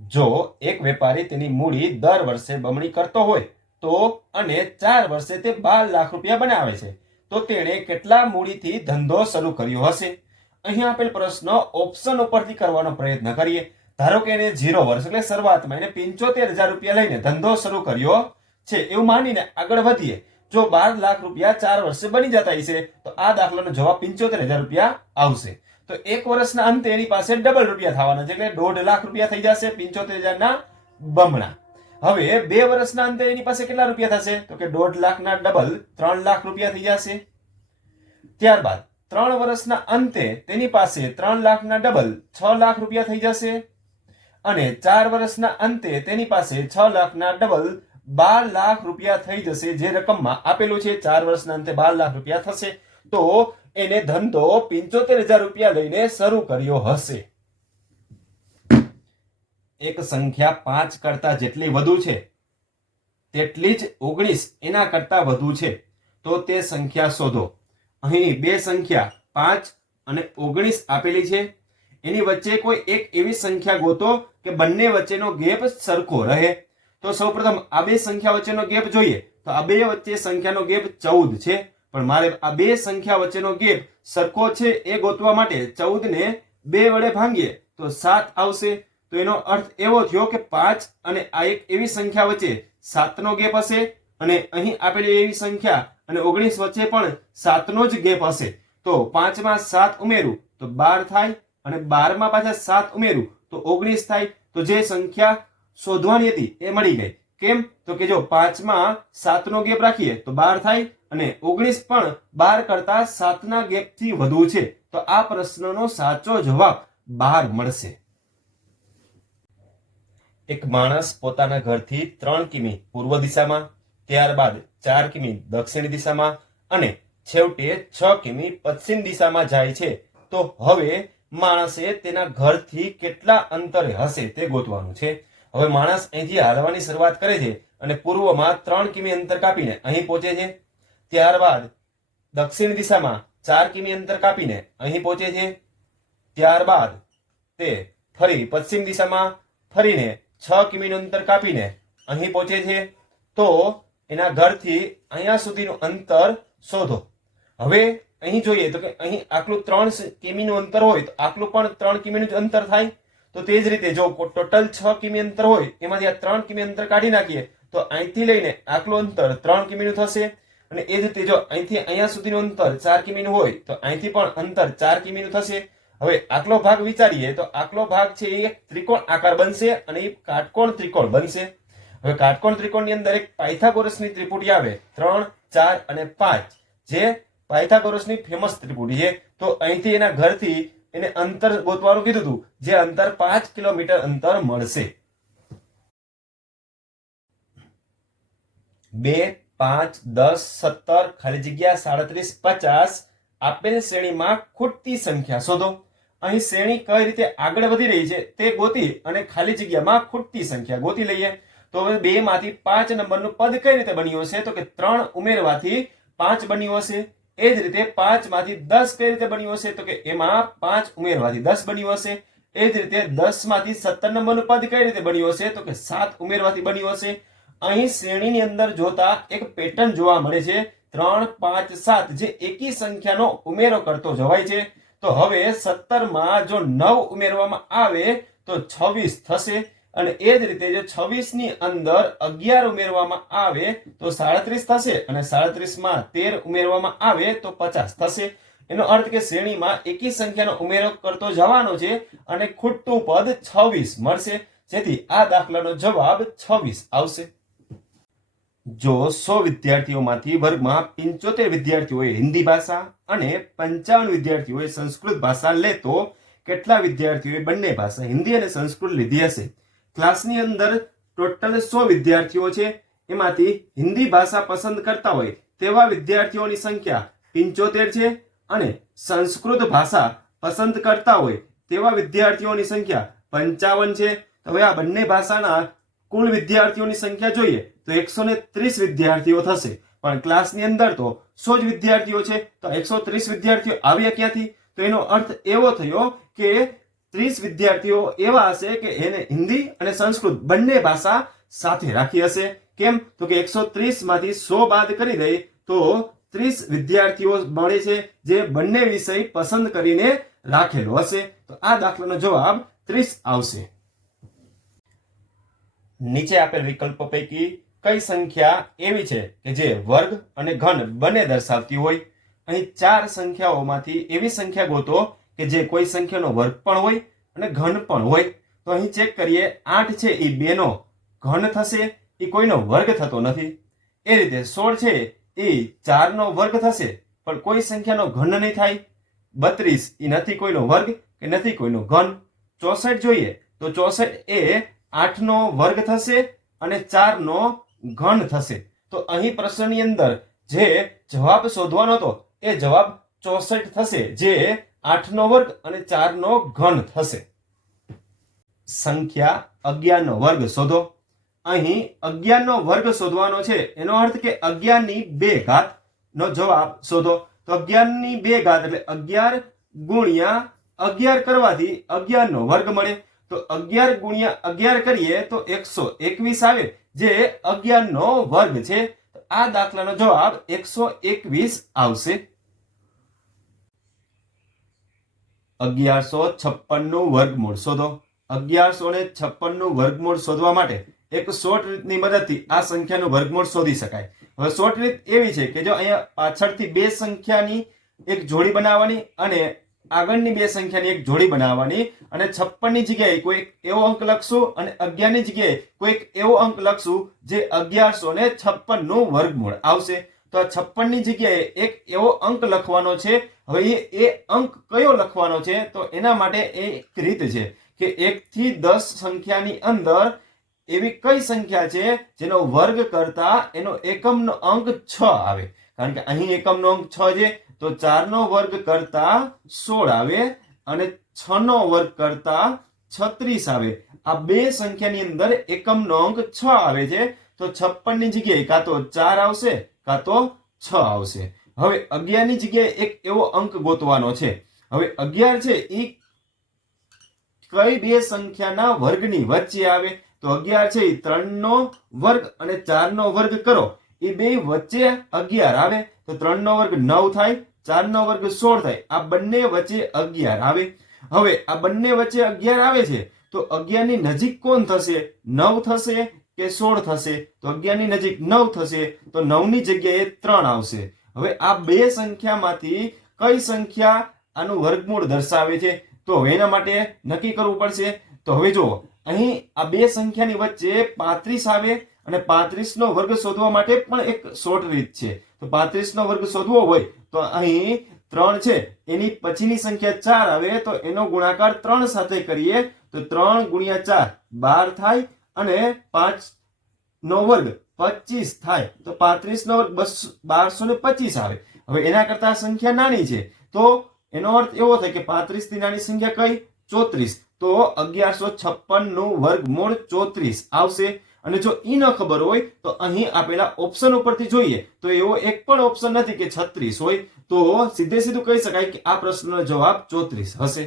જો એક વેપારી તેની મૂડી દર વર્ષે બમણી કરતો હોય તો અને 4 વર્ષે તે 12 લાખ રૂપિયા બનાવે છે તો તેણે કેટલા મૂડીથી ધંધો શરૂ કર્યો હશે? અહીં આપેલ પ્રશ્ન ઓપ્શન ઉપરથી કરવાનો પ્રયત્ન કરીએ. ધારો કે એને 0 વર્ષ એટલે શરૂઆતમાં એને 75,000 રૂપિયા લઈને ધંધો શરૂ કર્યો છે એવું માનીને આગળ વધીએ. જો 12 લાખ રૂપિયા 4 વર્ષે બની જતા હશે તો આ દાખલાનો જવાબ 75,000 રૂપિયા આવશે. તો એક વર્ષના અંતે એની પાસે ડબલ રૂપિયા થવાના છે એટલે 1.5 લાખ રૂપિયા થઈ જશે, 75,000 ના બમણા. હવે 2 વર્ષના અંતે એની પાસે કેટલા રૂપિયા થશે? તો કે 1.5 લાખના ડબલ 3 લાખ રૂપિયા થઈ જશે. ત્યારબાદ 3 વર્ષના અંતે તેની પાસે 3 લાખના ડબલ 6 લાખ રૂપિયા થઈ જશે અને 4 વર્ષના અંતે તેની પાસે 6 લાખના ડબલ 12 લાખ રૂપિયા થઈ જશે. જે રકમમાં આપેલું છે 4 વર્ષના અંતે 12 લાખ રૂપિયા થશે તો એને ધંધો 75,000 રૂપિયા લઈને શરૂ કર્યો હશે. એક સંખ્યા 5 કરતા જેટલી વધુ છે તેટલી જ 19 એના કરતા વધુ છે તો તે સંખ્યા શોધો. અહીં બે સંખ્યા 5 અને 19 આપેલી છે. એની વચ્ચે કોઈ એક એવી સંખ્યા ગોતો કે બંને વચ્ચેનો ગેપ સરખો રહે. તો સૌપ્રથમ આ બે સંખ્યા વચ્ચેનો ગેપ જોઈએ તો આ બે વચ્ચે સંખ્યાનો ગેપ 14 છે, પણ મારે આ બે સંખ્યા વચ્ચેનો ગેપ સરખો છે એ ગોતવા માટે 14 ને 2 વડે ભાંગીએ તો 7 આવશે. તો એનો અર્થ એવો થયો કે 5 અને આ એક એવી સંખ્યા વચ્ચે 7 નો ગેપ હશે અને અહીં આપેલી એવી સંખ્યા અને 19 વચ્ચે પણ 7 નો જ ગેપ હશે. તો 5 માં 7 ઉમેરું તો 12 થાય અને 12 માં પાછા 7 ઉમેરું તો 19 થાય. તો જે સંખ્યા શોધવાની હતી એ મળી ગઈ. કેમ? તો કે જો 5 માં 7 નો ગેપ રાખીએ તો 12 થાય અને 19 પણ 12 કરતા 7 ના ગેપથી વધુ છે. તો આ પ્રશ્નનો સાચો જવાબ 12 મળશે. એક માણસ પોતાના ઘરથી 3 કિમી પૂર્વ દિશામાં, ત્યારબાદ 4 કિમી દક્ષિણ દિશામાં અને છેવટે 6 કિમી પશ્ચિમ દિશામાં જાય છે. તો હવે માણસે તેના ઘરથી કેટલા અંતરે હશે તે ગોતવાનું છે. હવે માણસ અહીંથી હાલવાની શરૂઆત કરે છે અને પૂર્વમાં 3 કિમી અંતર કાપીને અહીં પહોંચે છે. ત્યારબાદ દક્ષિણ દિશામાં 4 કિમી અંતર કાપીને અહીં પહોંચે છે. ત્યારબાદ તે ફરી પશ્ચિમ દિશામાં ફરીને 6 કિમીનું અંતર કાપીને અહીં પહોંચે છે. તો એના ઘરથી અહીંયા સુધીનું અંતર શોધો. હવે અહીં જોઈએ તો કે અહીં આટલું 3 કિમીનું અંતર હોય તો આટલું પણ 3 કિમીનું જ અંતર થાય. તો તે જ રીતે જો ટોટલ 6 કિમી અંતર હોય એમાંથી આ 3 કિમી અંતર કાઢી નાખીએ તો અહીંથી લઈને આટલું અંતર 3 કિમીનું થશે. અને એ જ રીતે જો અહીંથી અહીંયા સુધીનું અંતર 4 કિમીનું હોય તો અહીંથી પણ અંતર 4 કિમીનું થશે. હવે આટલો ભાગ વિચારીએ તો આટલો ભાગ છે એ ત્રિકોણ આકાર બનશે અને એ કાટકોણ ત્રિકોણ બનશે. હવે કાટકોણ ત્રિકોણની અંદર એક પાયથાગોરસની ત્રિપુટી આવે 3, 4 અને 5 જે પાયથાગોરસની ફેમસ ત્રિપુટી છે. તો અહીંથી એના ઘરથી એને અંતર ગોતવાનું કીધું હતું જે અંતર 5 કિલોમીટર અંતર મળશે. 2, 5, 10, 17 ખાલી જગ્યા 37, 50 આપેલ શ્રેણીમાં ખૂટતી સંખ્યા શોધો. અહીં શ્રેણી કઈ રીતે આગળ વધી રહી છે તે ગોતી અને ખાલી જગ્યામાં ખૂટતી સંખ્યા ગોતી લઈએ. તો હવે 2 માંથી 5 નંબરનું પદ કઈ રીતે બન્યું હશે? તો કે 3 ઉમેરવાથી 5 બન્યું હશે. એ જ રીતે 5 માંથી 10 કઈ રીતે બન્યું હશે? તો કે એમાં 5 ઉમેરવાથી 10 બન્યું હશે. એ જ રીતે 10 માંથી 17 નંબરનું પદ કઈ રીતે બન્યું હશે? તો કે 7 ઉમેરવાથી બન્યું હશે. અહીં શ્રેણીની અંદર જોતા એક પેટર્ન જોવા મળે છે 3, 5, 7 જે એકી સંખ્યાનો ઉમેરો કરતો જવાય છે. તો હવે 17 માં જો 9 ઉમેરવામાં આવે તો 26 થશે અને એ જ રીતે જો 26 ની અંદર 11 ઉમેરવામાં આવે તો 37 થશે અને 37 માં 13 ઉમેરવામાં આવે તો 50 થશે. એનો અર્થ કે શ્રેણીમાં એકી સંખ્યાનો ઉમેરો કરતો જવાનો છે અને ખૂટતું પદ 26 મળશે. જેથી આ દાખલાનો જવાબ 26 આવશે. જો 100 વિદ્યાર્થીઓમાંથી વર્ગમાં 75 વિદ્યાર્થીઓએ હિન્દી ભાષા અને 55 વિદ્યાર્થીઓએ સંસ્કૃત ભાષા લે તો કેટલા વિદ્યાર્થીઓએ બંને ભાષા હિન્દી અને સંસ્કૃત લીધી હશે? ક્લાસની અંદર ટોટલ 100 વિદ્યાર્થીઓ છે. એમાંથી હિન્દી ભાષા પસંદ કરતા હોય તેવા વિદ્યાર્થીઓની સંખ્યા 75 છે અને સંસ્કૃત ભાષા પસંદ કરતા હોય તેવા વિદ્યાર્થીઓની સંખ્યા 55 છે. હવે આ બંને ભાષાના કુલ વિદ્યાર્થીઓની સંખ્યા જોઈએ તો 130 વિદ્યાર્થીઓ થશે. પણ ક્લાસની અંદર તો 100 જ વિદ્યાર્થીઓ છે તો 130 વિદ્યાર્થીઓ આવ્યા ક્યાંથી? તો એનો અર્થ એવો થયો કે 30 વિદ્યાર્થીઓ એવા હશે કે એને હિન્દી અને સંસ્કૃત બંને ભાષા સાથે રાખી હશે. કેમ? તો કે 130 માંથી 100 બાદ કરી દઈ તો 30 વિદ્યાર્થીઓ મળે છે જે બંને વિષય પસંદ કરીને રાખેલો હશે. તો આ દાખલાનો જવાબ 30 આવશે. નીચે આપેલ વિકલ્પો પૈકી કઈ સંખ્યા એવી છે કે જે વર્ગ અને ઘન બંને દર્શાવતી હોય? અહીં 4 સંખ્યાઓમાંથી એવી સંખ્યા ગોતો કે જે કોઈ સંખ્યાનો વર્ગ પણ હોય અને ઘન પણ હોય. તો અહીં ચેક કરીએ. 8 છે એ 2 નો ઘન થશે, એ કોઈનો વર્ગ થતો નથી. એ રીતે 16 છે એ 4 નો વર્ગ થશે પણ કોઈ સંખ્યાનો ઘન નહીં થાય. 32 એ નથી કોઈનો વર્ગ કે નથી કોઈનો ઘન. 64 જોઈએ તો 64 એ 8 નો વર્ગ થશે અને 4 નો ઘન થશે. તો અહીં પ્રશ્નની અંદર જે જવાબ શોધવાનો હતો એ જવાબ 64 થશે, જે 8 નો વર્ગ અને 4 નો ઘન થશે. સંખ્યા 11 નો વર્ગ શોધો. અહીં 11 નો વર્ગ શોધવાનો છે, એનો અર્થ કે 11 ની 2 ઘાત નો જવાબ શોધો. તો 11 ની 2 ઘાત એટલે 11 ગુણ્યા 11 કરવાથી 11 નો વર્ગ મળે. તો 11 ગુણ્યા 11 કરીએ તો 121 આવે, જે 11 નો વર્ગ છે. આ દાખલાનો જવાબ 121 આવશે. 1156 નું વર્ગમૂળ શોધો. 1156 નું વર્ગમૂળ શોધવા માટે એક શોર્ટ રીતની મદદથી આ સંખ્યાનું વર્ગમૂળ શોધી શકાય. હવે શોર્ટ રીત એવી છે કે જો અહીંયા પાછળથી 2 સંખ્યાની એક જોડી બનાવવાની અને આગળની 2 સંખ્યાની એક જોડી બનાવવાની અને 56 ની જગ્યાએ કોઈ એવો અંક લખશું અને 11 ની જગ્યાએ કોઈ એવો અંક લખશું જે 1156 નું વર્ગમૂળ આવશે. તો આ 56 ની જગ્યાએ એક એવો અંક લખવાનો છે. હવે એ અંક કયો લખવાનો છે? તો એના માટે એક રીત છે કે 1 થી 10 સંખ્યાની અંદર એવી કઈ સંખ્યા છે જેનો વર્ગ કરતા એનો એકમનો અંક 6 આવે. કારણ કે અહીં એકમનો અંક 6 છે, તો 4 નો વર્ગ કરતા 16 આવે અને 6 નો વર્ગ કરતા 36 આવે. આ 2 સંખ્યાની અંદર એકમનો અંક 6 આવે છે. તો 56 ની જગ્યાએ કાં તો 4 આવશે કાં તો 6 આવશે. હવે 11 ની જગ્યાએ એક એવો અંક ગોતવાનો છે. હવે 11 છે એ કઈ 2 સંખ્યાના વર્ગની વચ્ચે આવે? તો 11 છે એ 3 નો વર્ગ અને 4 નો વર્ગ કરો, એ બે વચ્ચે 11 આવે. તો 3 નો વર્ગ 9 થાય, 4 નો વર્ગ 16 થાય. આ બંને વચ્ચે 11 આવે. હવે આ બંને વચ્ચે 11 આવે છે તો 11 ની નજીક કોણ થશે? 9 થશે કે 16 થશે? તો 11 ની નજીક 9 થશે, તો 9 ની જગ્યાએ 3 આવશે. હવે આ 2 સંખ્યામાંથી કઈ સંખ્યા આનું વર્ગમૂળ દર્શાવે છે? તો એના માટે નક્કી કરવું પડશે. તો હવે જુઓ, અહીં આ 2 સંખ્યાની વચ્ચે 35 આવે અને 35 નો વર્ગ શોધવા માટે પણ એક શોર્ટ રીત છે. તો 35 નો વર્ગ શોધવો હોય તો અહીં 3 છે એની પછીની સંખ્યા 4 આવે, તો એનો ગુણાકાર 3 સાથે કરીએ તો 3 ગુણ્યા 4 12 થાય અને 5 નો વર્ગ 25 થાય. તો 35 નો વર્ગ 1225 આવે. હવે એના કરતા સંખ્યા નાની છે, તો એનો અર્થ એવો થાય કે 35 થી નાની સંખ્યા કઈ? 34. તો 1156 નું વર્ગમૂળ 34 આવશે. અને જો ઈ ન ખબર હોય તો અહીં આપેલા ઓપ્શન ઉપરથી જોઈએ તો એવો એક પણ ઓપ્શન નથી કે 36 હોય. તો સીધે સીધું કહી શકાય કે આ પ્રશ્નનો જવાબ 34 હશે.